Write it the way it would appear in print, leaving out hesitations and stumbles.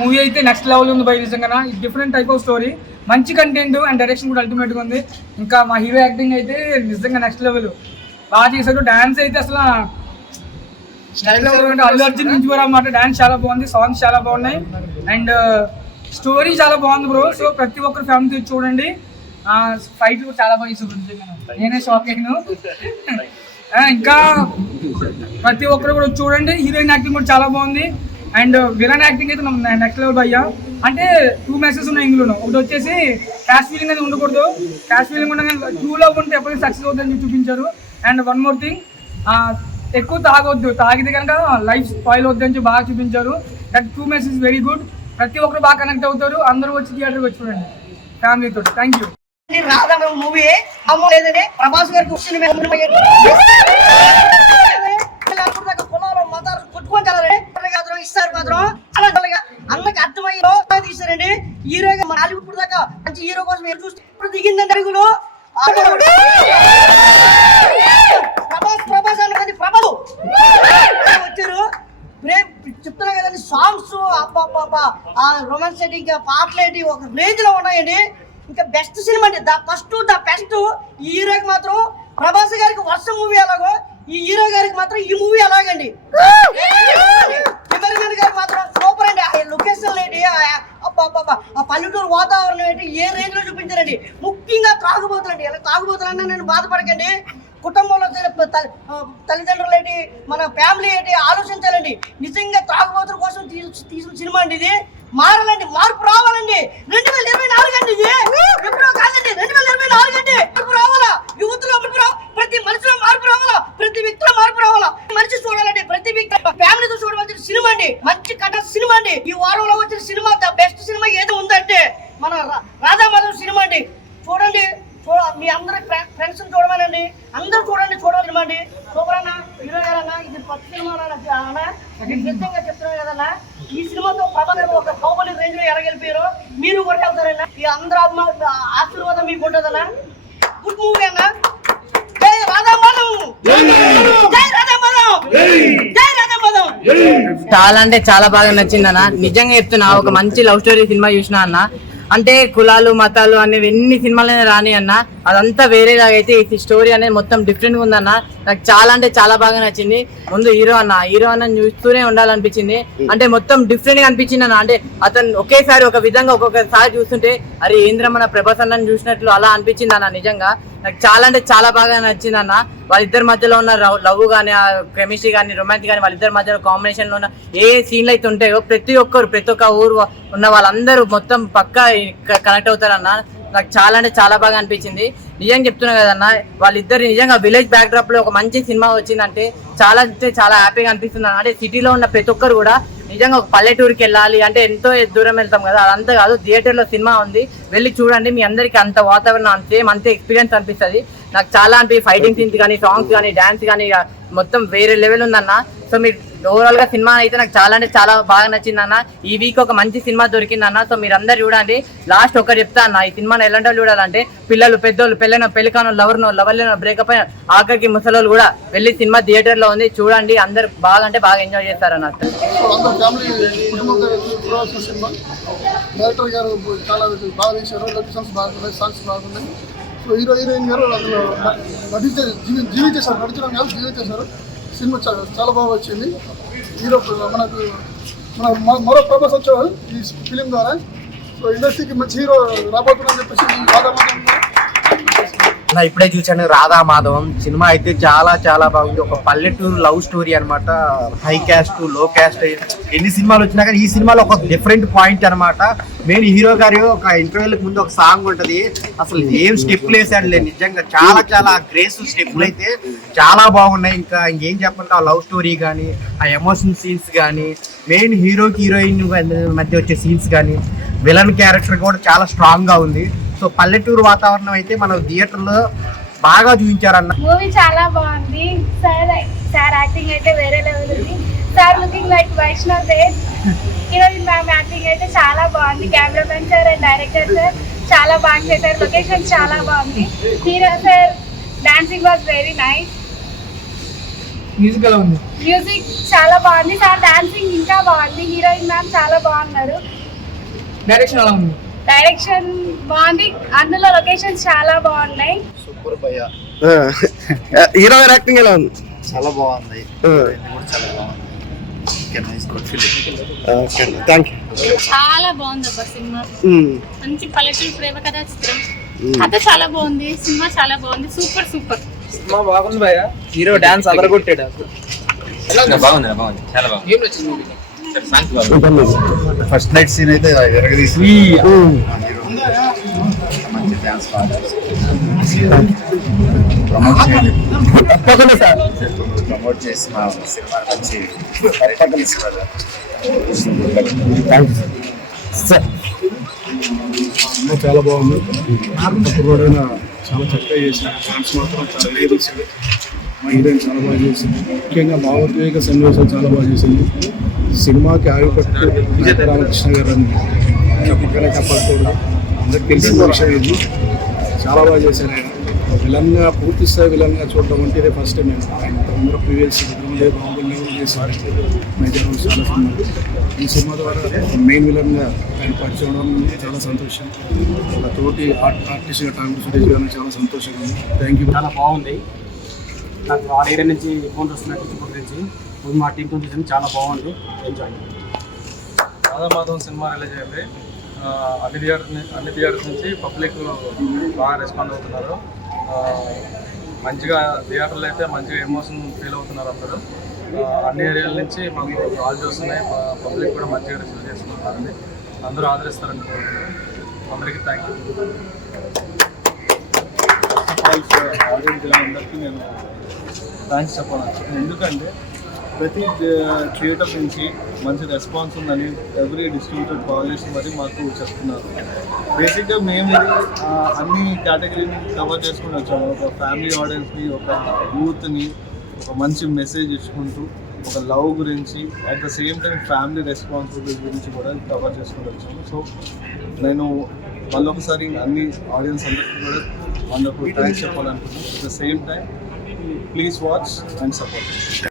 Movie అయితే next level ఉంది by. నిజంగా డిఫరెంట్ టైప్ ఆఫ్ స్టోరీ, మంచి కంటెంట్ అండ్ డైరెక్షన్ కూడా అల్టిమేట్గా ఉంది. ఇంకా మా హీరో యాక్టింగ్ అయితే నిజంగా నెక్స్ట్ లెవెల్ బాగా చేశారు. డాన్స్ అయితే అసలు స్టైల్ అల్లు అర్జున్ నుంచి కూడా అన్నమాట. డాన్స్ చాలా బాగుంది, సాంగ్స్ చాలా బాగున్నాయి అండ్ స్టోరీ చాలా బాగుంది బ్రో. సో ప్రతి ఒక్కరు ఫ్యామిలీ చూడండి. ఫైట్ కూడా చాలా బాగా చూపించాను, నేనే షాక్ అయ్యాను. ఇంకా ప్రతి ఒక్కరు కూడా చూడండి. హీరోయిన్ యాక్టింగ్ కూడా చాలా బాగుంది అండ్ విలన్ యాక్టింగ్ అయితే నెక్స్ట్ లెవెల్ భయ్యా. అంటే 2 మెసేజ్ ఉన్నాయి ఇందులో. ఒకటి వచ్చేసి క్యాష్ ఫీలింగ్ అనేది ఉండకూడదు, క్యాష్ ఫీలింగ్ ఉండగా ట్రూ లవ్ ఉంటే ఎప్పటికీ సక్సెస్ అవుతుందని చూపించారు. అండ్ వన్ మోర్ థింగ్, ఎక్కువ తాగొద్దు, తాగితే కనుక లైఫ్ స్పాయిల్ అవుద్ది అని బాగా చూపించారు. That 2 message very good. ప్రతి ఒక్కరు బాగా కనెక్ట్ అవుతారు. అందరూ వచ్చి థియేటర్కి వచ్చి చూడండి ఫ్యామిలీతో. Thank you. మూవీ లేదండి, ప్రభాస్ గారికి పొలాలు మతాలు కొట్టుకోగలరు ఇస్తారు మాత్రం అన్నకి అర్థమయ్యో తీసారండి. హీరోగా మన ఇప్పుడు దాకా మంచి హీరో కోసం మీరు చూస్తే ఇప్పుడు దిగిందండి అడుగులు. ప్రభాస్ అన్నది ప్రభు వచ్చారు. చెప్తున్నా కదండి, సాంగ్స్ అబ్బా రొమాన్సెటిక్ పాటలు ఏంటి ఒక రేంజ్ లో ఉన్నాయండి. ఇంకా బెస్ట్ సినిమా అండి, ద ఫస్ట్ ద బెస్ట్. ఈ హీరోకి మాత్రం ప్రభాస్ గారికి వర్షం మూవీ ఎలాగో ఈ హీరో గారికి మాత్రం ఈ మూవీ అలాగండి. కెమెరామెన్ గారికి మాత్రం సూపర్ అండి. ఆ లొకేషన్ ఏంటి, ఆ పల్లెటూరు వాతావరణం ఏంటి ఏ రేంజ్ లో చూపించారండి. ముఖ్యంగా తాగుబోతులండి. ఇలా తాగుబోతులన్నా నేను బాధపడకండి. కుటుంబంలో తల్లిదండ్రులు ఏంటి, మన ఫ్యామిలీ ఏంటి ఆలోచించాలండి. నిజంగా తాగుబోతుల కోసం తీసిన సినిమా అండి ఇది. మారాలండి, మార్పు రావాలండి. 2024 అండి ఇది, ఎప్పుడో కాదండి. 2024 అండి, మార్పు రావాలా, యువతలో మార్పు రావాలి, ప్రతి మనిషిలో మార్పు రావాలా, ప్రతి వ్యక్తిలో మార్పు రావాలా. మనిషి చూడాలండి, ప్రతి వ్యక్తి ఫ్యామిలీతో చూడవలసిన సినిమా అండి. మంచి కథ సినిమా అండి. ఈ వారంలో వచ్చిన సినిమా ద బెస్ట్ సినిమా ఏదో ఉందంటే మన రాధామాధవ్ సినిమా అండి. చూడండి, మీ అందరి ఫ్రెండ్స్ చూడమనండి, అందరూ చూడండి, చూడాలి. సూపర్ అన్న, హీరో గారన్నా, ఇది కొత్త సినిమా అన్న. నిజంగా చెప్తున్నాను కదన్నా, ఈ సినిమాతో ప్రభాస్ ఒక బాహుబలి రేంజ్ లో ఎరగలిపారు. మీరు కూడా వెళ్తారన్నా, ఈ అందరూ ఆశీర్వాదం మీకు ఉంటుందన్నా. గుడ్ మూవీ అన్న. జై రాధామాధవ్, జై రాధామాధవ్, జై రాధామాధవ్. చాలా అంటే చాలా బాగా నచ్చింది అన్న. నిజంగా చెప్తున్నా, ఒక మంచి లవ్ స్టోరీ సినిమా చూసినా అన్న. అంటే కులాలు మతాలు అనేవి ఎన్ని సినిమాలైనా రాని అన్న, అదంతా వేరేలాగా అయితే ఈ స్టోరీ అనేది మొత్తం డిఫరెంట్ గా ఉందన్న. నాకు చాలా అంటే చాలా బాగా నచ్చింది. ముందు హీరో అన్న చూస్తూనే ఉండాలనిపించింది. అంటే మొత్తం డిఫరెంట్ గా అనిపించింది అన్న. అంటే అతను ఒకేసారి ఒక విధంగా ఒక్కొక్కసారి చూస్తుంటే అరే ఏంద్ర మన ప్రభాస్ అన్నని చూసినట్లు అలా అనిపించింది అన్న. నిజంగా నాకు చాలా అంటే చాలా బాగా నచ్చింది అన్న. వాళ్ళిద్దరి మధ్యలో ఉన్న లవ్ కానీ, ఆ కెమిస్ట్రీ కానీ, రొమాంటిక్ కానీ, వాళ్ళిద్దరి మధ్యలో కాంబినేషన్ లో ఉన్న ఏ సీన్లు అయితే ఉంటాయో ప్రతి ఒక్క ఊరు ఉన్న వాళ్ళందరూ మొత్తం పక్కా కనెక్ట్ అవుతారన్న. నాకు చాలా అంటే చాలా బాగా అనిపించింది. నిజంగా చెప్తున్నా కదన్న, వాళ్ళిద్దరు నిజంగా విలేజ్ బ్యాక్ డ్రాప్ లో ఒక మంచి సినిమా వచ్చిందంటే చాలా అంటే చాలా హ్యాపీగా అనిపిస్తుంది అన్న. అంటే సిటీలో ఉన్న ప్రతి ఒక్కరు కూడా నిజంగా ఒక పల్లెటూరుకి వెళ్ళాలి అంటే ఎంతో దూరం వెళ్తాం కదా, అదంతా కాదు. థియేటర్లో సినిమా ఉంది, వెళ్ళి చూడండి. మీ అందరికీ అంత వాతావరణం అంతే ఎక్స్పీరియన్స్ అనిపిస్తుంది. నాకు చాలా ఫైటింగ్ సీన్స్ కానీ, సాంగ్స్ కానీ, డాన్స్ కానీ మొత్తం వేరే లెవెల్ ఉందన్న. సో మీరు ఓవరాల్ గా సినిమా అయితే నాకు చాలా అంటే చాలా బాగా నచ్చింది అన్న. ఈ వీక్ ఒక మంచి సినిమా దొరికింది అన్న. సో మీరు అందరు చూడండి. లాస్ట్ ఒకటి చెప్తా అన్న, ఈ సినిమాని ఎలాంటి వాళ్ళు చూడాలంటే పిల్లలు, పెద్దోళ్ళు, పెళ్ళికానో, లవర్లేనో, బ్రేకప్ అయిన ఆఖరికి ముసలోళ్ళు కూడా వెళ్ళి సినిమా థియేటర్ లో ఉంది, చూడండి. అందరు బాగా అంటే బాగా ఎంజాయ్ చేస్తారన్న. హీరోయిన్ గారు అందులో జీవించేశారు. సినిమా చాలా బాగా వచ్చింది. హీరో మన మరో ప్రభాస్ వచ్చేవారు ఈ ఫిలిం ద్వారా. సో ఇండస్ట్రీకి మంచి హీరో రాబోతుందని చెప్పేసి నా ఇప్పుడే చూశాను రాధామాధవం సినిమా. అయితే చాలా చాలా బాగుంది. ఒక పల్లెటూరు లవ్ స్టోరీ అనమాట. హై క్యాస్ట్, లో క్యాస్ట్ ఎన్ని సినిమాలు వచ్చినా కానీ ఈ సినిమాలో ఒక డిఫరెంట్ పాయింట్ అనమాట. మెయిన్ హీరో గారి ఒక ఇంటర్వ్యూలకు ముందు ఒక సాంగ్ ఉంటది, అసలు ఏం స్టెప్లు వేసాడు లేదు, నిజంగా చాలా చాలా గ్రేస్ స్టెప్లు అయితే చాలా బాగున్నాయి. ఇంకా ఇంకేం చెప్పంటే ఆ లవ్ స్టోరీ కానీ, ఆ ఎమోషన్ సీన్స్ కానీ, మెయిన్ హీరోకి హీరోయిన్ మధ్య వచ్చే సీన్స్ కానీ, విలన్ క్యారెక్టర్ కూడా చాలా స్ట్రాంగ్ గా ఉంది. సో పల్లెటూరు వాతావరణం అయితే మనం థియేటర్ లో బాగా చూపించారన్న. మూవీ చాలా బాగుంది. సార్ యాక్టింగ్ అయితే వేరే లెవెల్ ఉంది. Sir looking like Vaishnav Dev. Heroine ma'am acting అయితే చాలా బాగుంది. Cameraman sir and director sir చాలా బాగా చేశారు. లొకేషన్ చాలా బాగుంది. Hero sir dancing was very nice. Music ఎలా ఉంది? మ్యూజిక్ చాలా బాగుంది సార్, డాన్సింగ్ ఇంకా బాగుంది, హీరోయిన్ మ్యామ్ చాలా బాగున్నారు, డైరెక్షన్ ఎలా ఉంది? డైరెక్షన్ బాగుంది, అందులో లొకేషన్స్ చాలా బాగున్నాయి. సూపర్ భయ్య, హీరో గారి యాక్టింగ్ ఎలా ఉంది? చాలా బాగుంది, కూడా చాలా బాగుంది. Okay, nice, good feeling. Thank you. చాలా బాగుంది అబ్బా సినిమా, మంచి పల్లెటూరు ప్రేమ కథా చిత్రం, కథ చాలా బాగుంది, సినిమా చాలా బాగుంది, సూపర్ సూపర్. సినిమా బాగుంది భయ్య, హీరో డాన్స్ అదరగొట్టాడు అసలు. బాగుంది చాలా బాగుంది. ఏం నచ్చింది మూవీలో? సాంగ్స్ బాగుంది. ఫస్ట్ నైట్ సీన్ అయితే ఎరగదీసి మంచి డాన్స్ ప్రమోట్ చేసి మా సినిమా మంచి పరిపాలన. చాలా బాగుంది. కూడా చాలా చక్కగా చేశారు. డాన్స్ మాత్రం చాలా వేరేసింది. మా హీరోయిన్ చాలా బాగా చేసింది. ముఖ్యంగా భావోద్వేగ సన్నివేశాలు చాలా బాగా చేసింది. సినిమాకి ఆయుపట్టు రామకృష్ణ గారు అని చెప్పకనే చెప్పకూడదు, అందరికి తెలిసిన విషయం ఇది. చాలా బాగా చేశారు ఆయన. విలన్గా పూర్తి స్థాయి విలన్గా చూడడం అంటే ఇదే ఫస్ట్ టైం. నేను ఆయన అందరూ ప్రీవియస్ బాహుబలి చేశారు, మేజర్ రోల్స్ చాలా సినిమాలు. ఈ సినిమా ద్వారా మెయిన్ విలన్గా ఆయన పరిచయం అవడం చాలా సంతోషం. ఒక తోటి ఆర్టిస్ట్గా టాంగు సురేష్ గారిని చాలా సంతోషంగా ఉంది. Thank you. చాలా బాగుంది. నాకు ఆ ఏరియా నుంచి ఫోన్ వస్తున్నట్టు చిత్తూరు నుంచి మా టీంతో చూసి చాలా బాగుంది. ఎంజాయ్. రాధామాధవం సినిమా రిలీజ్ అయింది. అన్ని థియేటర్స్ నుంచి పబ్లిక్ బాగా రెస్పాండ్ అవుతున్నారు. మంచిగా థియేటర్లో అయితే మంచిగా ఎమోషన్ ఫీల్ అవుతున్నారు అందరూ. అన్ని ఏరియాల నుంచి మాకు కాల్స్ వస్తున్నాయి. పబ్లిక్ కూడా మంచిగా రిసీవ్ చేసుకుంటున్నారండి. అందరూ ఆదరిస్తారని కోరుకుంటున్నాను. అందరికీ థ్యాంక్ యూ. ఆడియన్స్ అందరికీ నేను థ్యాంక్స్ చెప్పాలి. ఎందుకంటే ప్రతి థియేటర్ నుంచి మంచి రెస్పాన్స్ ఉందని ఎవ్రీ డిస్ట్రిబ్యూటర్ కాల్ చేసి మరి మాకు చెప్తున్నారు. బేసిక్గా మేము అన్ని కేటగిరీని కవర్ చేసుకుని వచ్చాము. ఒక ఫ్యామిలీ ఆడియన్స్ని, ఒక యూత్ని ఒక మంచి మెసేజ్ ఇచ్చుకుంటూ, ఒక లవ్ గురించి, at the same time family responsibility గురించి కూడా కవర్ చేసుకుని వచ్చాము. సో నేను మళ్ళొకసారి అన్ని ఆడియన్స్ అందరికీ కూడా వండర్ఫుల్ థ్యాంక్స్ చెప్పాలనుకుంటున్నాను. At the same time please watch and support.